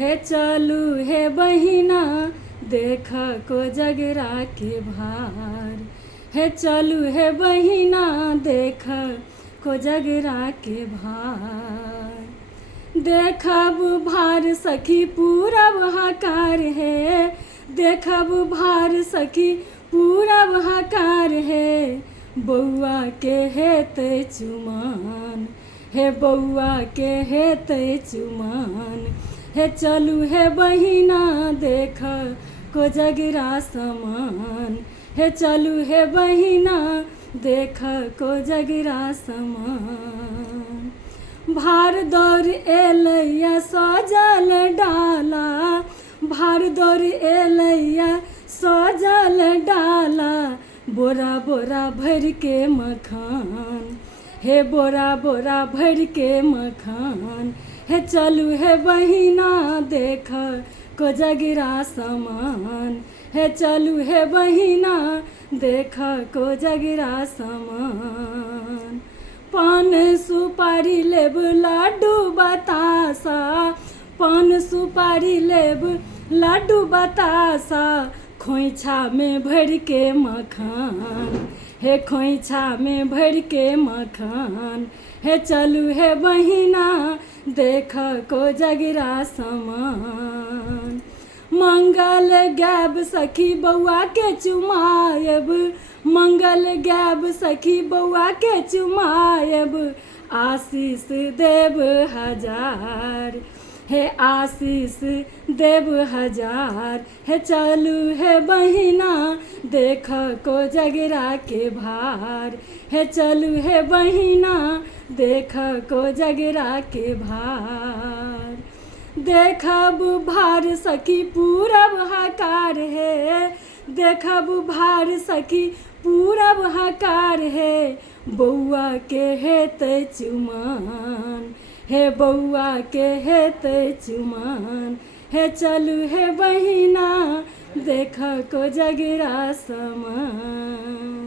हे चलू हे बहिना देख को जगरा के भार। हे चलू हे बहिना देख को जगरा के भार। देखब भार सखी पूरब हाकार है, देखब भार सखी पूरब हाकार है। बउआ के हेते चुमान, हे बउआ के हेते चुमान। हे चलू हे बहिना देख को जगरा समान। हे चलू हे बहिना देख को जगरा समान। भार दौर एलैया सजल डाला, भार दौर एलैया सजल डाला। बोरा बोरा भर के मखान, हे बोरा बोरा भर के मखान। हे चलू हे बहिना देख को जगरा समान। हे चलू हे बहिना देख को जगरा समान। पान सुपारी लेब लाडू बतासा, पान सुपारी लेब लाडू बतासा। खोइछा में भर के मखान, हे खोइछा में भर के मखान। हे चलू हे बहिना देख को जगरा समान। मंगल गैब सखी बउआ के चुमायब, मंगल गैब सखी बउआ के चुमायब। आशीष देव हजार, हे आशीष देव हजार। हे चलू हे बहिना देख को जगरा के भार। हे चलू हे बहिना देख को जगरा के भार। देखब भार सखी पूरब हाकार है, देखब भार सखी पूरब हाकार है। बउआ के हेते चुमान, हे बउआ के हेते चुमान। हे चलू हे बहिना देख को जगरा समान।